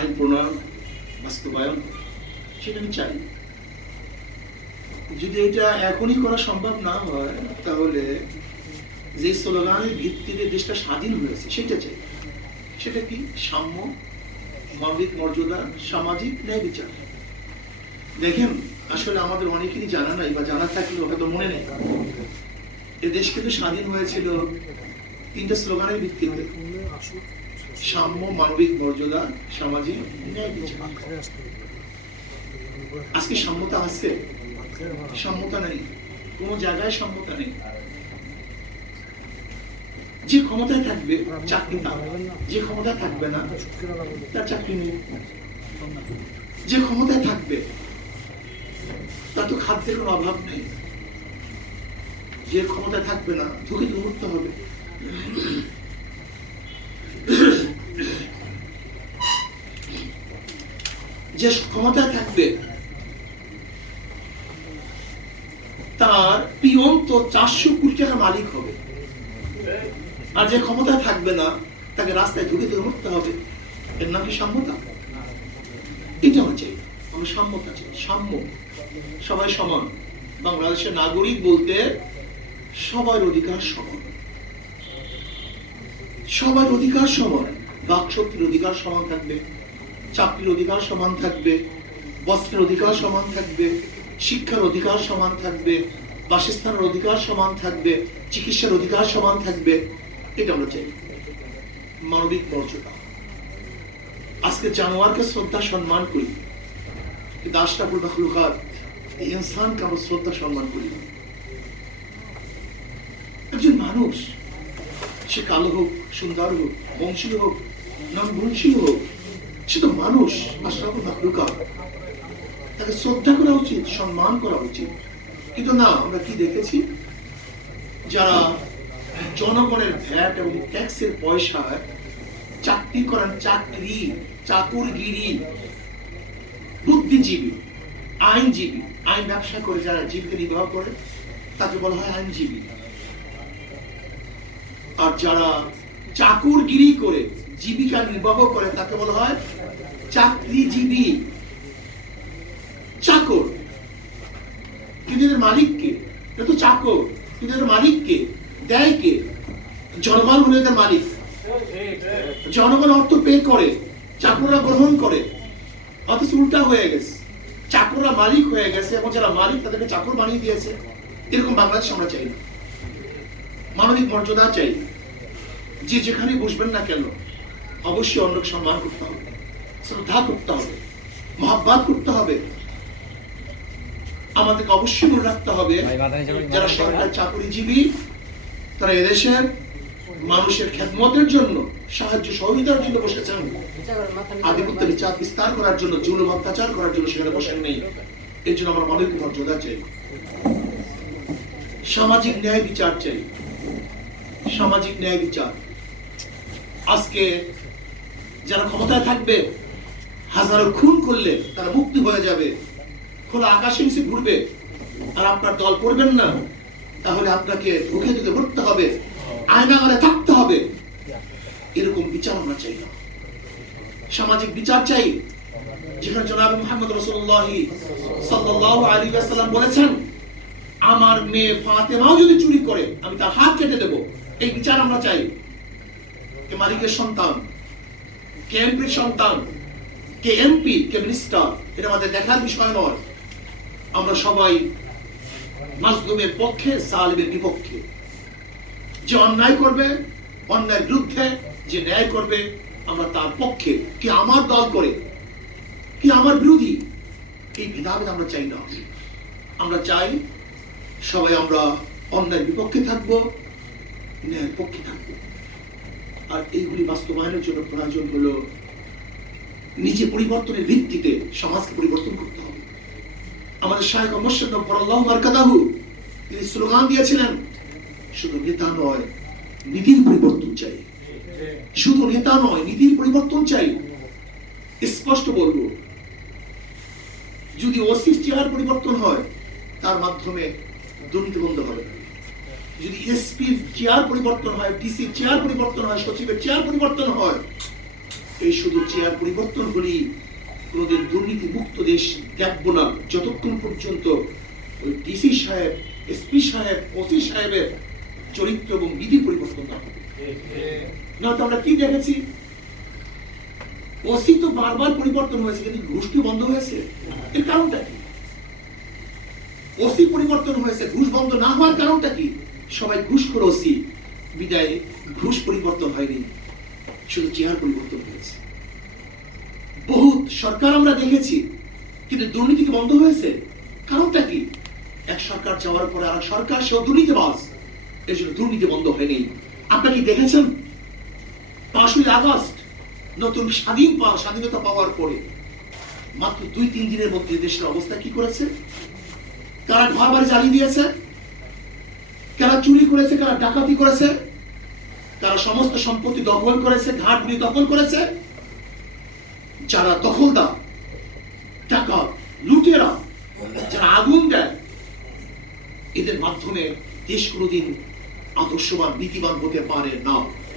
আইন প্রণয়ন, বাস্তবায়ন, সেটা আমি চাই। যদি এটা এখনই করা সম্ভব না হয়, তাহলে যে স্লোগানের ভিত্তিতে দেশটা স্বাধীন হয়েছে, সেটা চাই। সেটা কি? সাম্য মানবিক মর্যাদা, সামাজিক ন্যায় বিচার। দেখেন, আসলে আমাদের অনেকেরই জানা নাই বা জানা থাকলেও হয়তো মনে নেই। এ দেশ কিন্তু স্বাধীন হয়েছিল তিনটা স্লোগানের ভিত্তিতে। সাম্য, মানবিক মর্যাদা, সামাজিক আজকে সাম্যতা আছে। সাম্যতা নেই। কোনো জায়গায় সাম্যতা নেই। যে ক্ষমতায় থাকবে, চাকরি তার যে ক্ষমতায় থাকবে না, তার চাকরি নেই। যে ক্ষমতায় থাকবে, তার তো খাদ্যের কোনো অভাব নেই। যে ক্ষমতায় থাকবে না ঝুঁকি মুক্ত হবে। থাকবে, তার পিয়ন তো চারশো কোটি মালিক হবে। আর যে ক্ষমতায় থাকবে না, তাকে রাস্তায় উঠতে হবে। এর নাম কি সাম্যতা? এটা চাই। সাম্যতা চাই। সাম্য। সবাই সমান। বাংলাদেশের নাগরিক বলতে সবার অধিকার সমান। সবার অধিকার সমান। বাক শক্তির অধিকার সমান থাকবে। চাকরির অধিকার সমান থাকবে, বস্ত্রের অধিকার সমান থাকবে, শিক্ষার অধিকার সমান থাকবে, বাসস্থানের অধিকার সমান থাকবে, চিকিৎসার অধিকার সমান থাকবে, এটা আমরা চাই। মানবিক মর্যাদা। আজকে জানোয়ারকে শ্রদ্ধা, সম্মান করি। কিন্তু আশরাফুল মখলুকাত এই ইনসানকে আমরা শ্রদ্ধা, সম্মান করি। একজন মানুষ, সে কালো হোক, সুন্দর হোক, বংশীয় হোক নন বংশীয় হোক তো মানুষ আশরাফুল মখলুকাত তাকে শ্রদ্ধা করা উচিত, সম্মান করা উচিত। কিন্তু না, আমরা কি দেখেছি? যারা জনগণের ভ্যাট এবং ট্যাক্সের পয়সায় চাকরি করেন চাকরি, চাকুরগিরি, বুদ্ধিজীবী, আইনজীবী, আইন ব্যবসা করে যারা জীবিকা নির্বাহ করে, তাকে বলা হয় আইনজীবী। আর যারা চাকুরগিরি করে জীবিকা নির্বাহ করে, তাকে বলা হয় চাকরিজীবী। চাকর। কিন্তু এদের মালিক কে এটা তো চাকর। কিন্তু এদের মালিক কে দেয় কে জনগণ হলো এদের মালিক। জনগণ অর্থ পে করে, চাকররা গ্রহণ করে। অথচ উল্টা হয়ে গেছে। চাকররা মালিক হয়ে গেছে, এবং যারা মালিক তাদেরকে চাকর বানিয়ে দিয়েছে। এরকম বাংলাদেশ আমরা চাই না। মানবিক মর্যাদা চাই। যে যেখানে বসবেন না কেন অবশ্যই অন্যকে সম্মান করতে হবে শ্রদ্ধা করতে হবে মহাব্বাত করতে হবে। আমাদেরকে অবশ্যই মনে রাখতে হবে যারা সরকার চাকরিজীবী তারা এদেশের মানুষের খেদমতের জন্য সাহায্য সহযোগিতার জন্য বসেছেন। আধিপত্য বিচার বিস্তার করার জন্য জুলুম অত্যাচার করার জন্য সেখানে বসেন নেই। এর জন্য আমার মানবিক মর্যাদা চাই। সামাজিক ন্যায় বিচার চাই। সামাজিক ন্যায় বিচার। আজকে যারা ক্ষমতায় থাকবে, হাজারো খুন করলে তারা মুক্তি হয়ে যাবে। খোলা আকাশে নিচে ঘুরবে, আর আপনার দল করবেন না। তাহলে আপনাকে ঢুকে ঢুকে মরতে হবে আয়নাগারে থাকতে হবে। এরকম বিচার আমরা চাই না। সামাজিক বিচার চাই, যেখানে জনাব মোহাম্মদ রসুল্লাহ সাল্লাল্লাহু আলাইহি ওয়াসাল্লাম বলেছেন, আমার মেয়ে ফাতেমাও যদি চুরি করে, আমি তার হাত কেটে দেব। এই বিচার আমরা চাই। মালিকের সন্তান কে এমপির সন্তান কে এমপি কে মিনিস্টার এটা আমাদের দেখার বিষয় নয়। আমরা সবাই মাজলুমের পক্ষে, জালিমের বিপক্ষে। যে অন্যায় করবে, অন্যায়ের বিরুদ্ধে যে ন্যায় করবে, আমরা তার পক্ষে। কি আমার দল করে, কি আমার বিরোধী, এই ভেদাভেদ আমরা চাই না। আমরা চাই সবাই আমরা অন্যায়ের বিপক্ষে থাকব, ন্যায়ের পক্ষে থাকব। আর এইগুলি বাস্তবায়নের জন্য প্রয়োজন হলো নিজে পরিবর্তনের ভিত্তিতে সমাজকে পরিবর্তন করতে হবে। আমাদের শাহেখ মোর্শেদ পরাল্লাহ মার্কাদাহু তিনি স্লোগান দিয়েছিলেন, শুধু নেতা নয়, নীতির পরিবর্তন চাই। শুধু নেতা নয়, নীতির পরিবর্তন চাই। স্পষ্ট বলব, যদি ওসির চেয়ার পরিবর্তন হয়, তার মাধ্যমে দুর্নীতি বন্ধ হবে। না। যদি এসপির চেয়ার পরিবর্তন হয় ডিসির চেয়ার পরিবর্তন হয়, সচিবের চেয়ার পরিবর্তন হয়। এই শুধু চেয়ার পরিবর্তন হলেই কোনোদিন দুর্নীতি মুক্ত দেশ দেখব না। যতক্ষণ পর্যন্ত ওই ডিসি সাহেব, এসপি সাহেব, ওসি সাহেবের চরিত্র এবং বিধি পরিবর্তন না না, তো আমরা কি দেখেছি? ওসি তো বারবার পরিবর্তন হয়েছে, কিন্তু ঘুষ কি বন্ধ হয়েছে। এর কারণটা কি? ওসি পরিবর্তন হয়েছে, ঘুষ বন্ধ না হওয়ার কারণটা কি? সবাই ঘুষ করে ওসি। বিদায় ঘুষ পরিবর্তন হয়নি। শুধু চেয়ার পরিবর্তন হয়েছে। বহুত সরকার আমরা দেখেছি, কিন্তু দুর্নীতি কি বন্ধ হয়েছে? কারণটা কি? এক সরকার যাওয়ার পরে আর সরকার, সেও দুর্নীতিবাজ। এর জন্য দুর্নীতি বন্ধ হয়নি। আপনারা কি দেখেছেন? পাঁচই আগস্ট, নতুন স্বাধীন স্বাধীনতা পাওয়ার পরে মাত্র দুই তিন দিনের মধ্যে দেশের অবস্থা কি করেছে? তারা ঘর বাড়ি জ্বালিয়ে দিয়েছে? কারা চুরি করেছে, কারা ডাকাতি করেছে, কারা সমস্ত সম্পত্তি দখল করেছে, ঘাটগুলি দখল করেছে, যারা দখলদার, টাকা লুটেরা যারা আগুন দেয়, এদের মাধ্যমে দেশ কোনোদিন আদর্শবান, নীতিবান হতে পারে না।